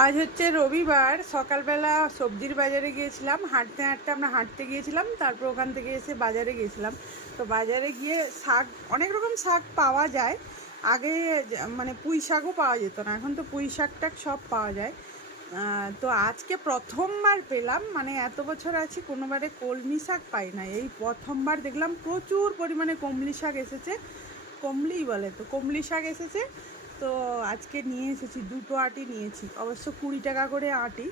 আজ হচ্ছে রবিবার, সকালবেলা সবজির বাজারে গিয়েছিলাম। হাঁটতে হাঁটতে আমরা হাঁটতে গিয়েছিলাম, তারপর ওখান থেকে এসে বাজারে গিয়েছিলাম। তো বাজারে গিয়ে শাক, অনেক রকম শাক পাওয়া যায়। আগে মানে পুঁই শাকও পাওয়া যেত না, এখন তো পুঁই শাক টাক সব পাওয়া যায়। তো আজকে প্রথমবার পেলাম, মানে এত বছর আছি কোনোবারে কলমি শাক পাই না, এই প্রথমবার দেখলাম প্রচুর পরিমাণে কমলি শাক এসেছে। কমলিই বলে তো, কমলি শাক এসেছে। তো আজকে নিয়ে এসেছি, দুটো আটি নিয়েছি, অবশ্য 20 টাকা করে আটি,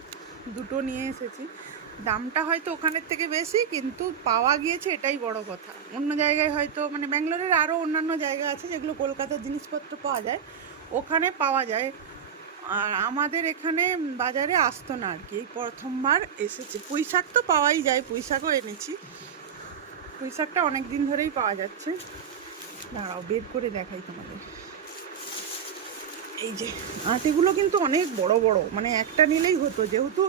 দুটো নিয়ে এসেছি। দামটা হয়তো ওখানের থেকে বেশি, কিন্তু পাওয়া গিয়েছে, এটাই বড় কথা। অন্য জায়গায় হয়তো, মানে ব্যাঙ্গালোরের আরও অন্যান্য জায়গা আছে যেগুলো কলকাতার জিনিসপত্র পাওয়া যায়, ওখানে পাওয়া যায়। আর আমাদের এখানে বাজারে আসতো না আর কি, এই প্রথমবার এসেছে। পুঁই শাক তো পাওয়াই যায়, পুঁই শাকও এনেছি। পুঁই শাকটা অনেক দিন ধরেই পাওয়া যাচ্ছে। দাঁড়াও বের করে দেখাই তোমাদের। এই যে আটিগুলো কিন্তু অনেক বড় বড়, মানে একটা নিলেই হতো, যেহেতু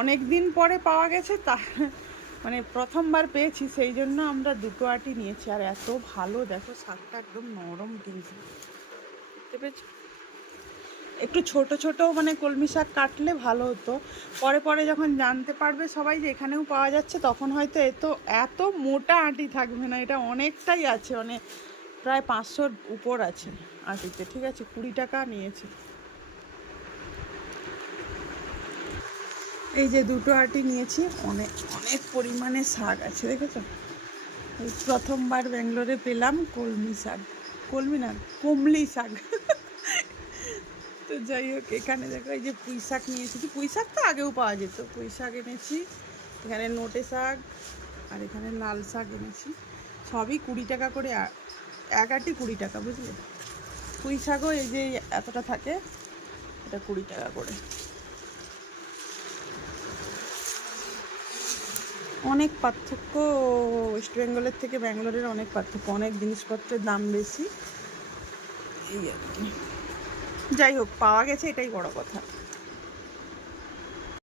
অনেক দিন পরে পাওয়া গেছে, তা মানে প্রথমবার পেয়েছি, সেই জন্য আমরা দুটো আটি নিয়েছি। আর এত ভালো, দেখো শাকটা একদম নরম, কিন্তু দেখতে পেয়েছো? একটু ছোট ছোট মানে কলমি শাক কাটলে ভালো হতো। পরে পরে যখন জানতে পারবে সবাই যে এখানেও পাওয়া যাচ্ছে, তখন হয়তো এত মোটা আটি থাকবে না। এটা অনেকটাই আছে, মানে প্রায় 500-র উপর আছে আটিতে। ঠিক আছে, 20 টাকা নিয়েছে। এই যে দুটো আটি নিয়েছি, অনেক অনেক পরিমাণে শাক আছে, দেখেছো? এই প্রথমবার ব্যাঙ্গালোরে পেলাম কলমি শাক, কলমি না, কমলি শাক। তো যাই হোক, এখানে দেখো এই যে পুঁই শাক নিয়ে এসেছি। পুঁই শাক তো আগেও পাওয়া যেত, পুঁই শাক এনেছি। এখানে নোটে শাক, আর এখানে লাল শাক এনেছি। সবই 20 টাকা করে, এক আটি 20 টাকা, বুঝলে? পুঁই শাকও এই যে এতটা থাকে, এটা 20 টাকা করে। অনেক পার্থক্য, ওয়েস্ট বেঙ্গলের থেকে ব্যাঙ্গালোরের অনেক পার্থক্য, অনেক জিনিসপত্রের দাম বেশি, এই আর কি। যাই হোক, পাওয়া গেছে, এটাই বড় কথা।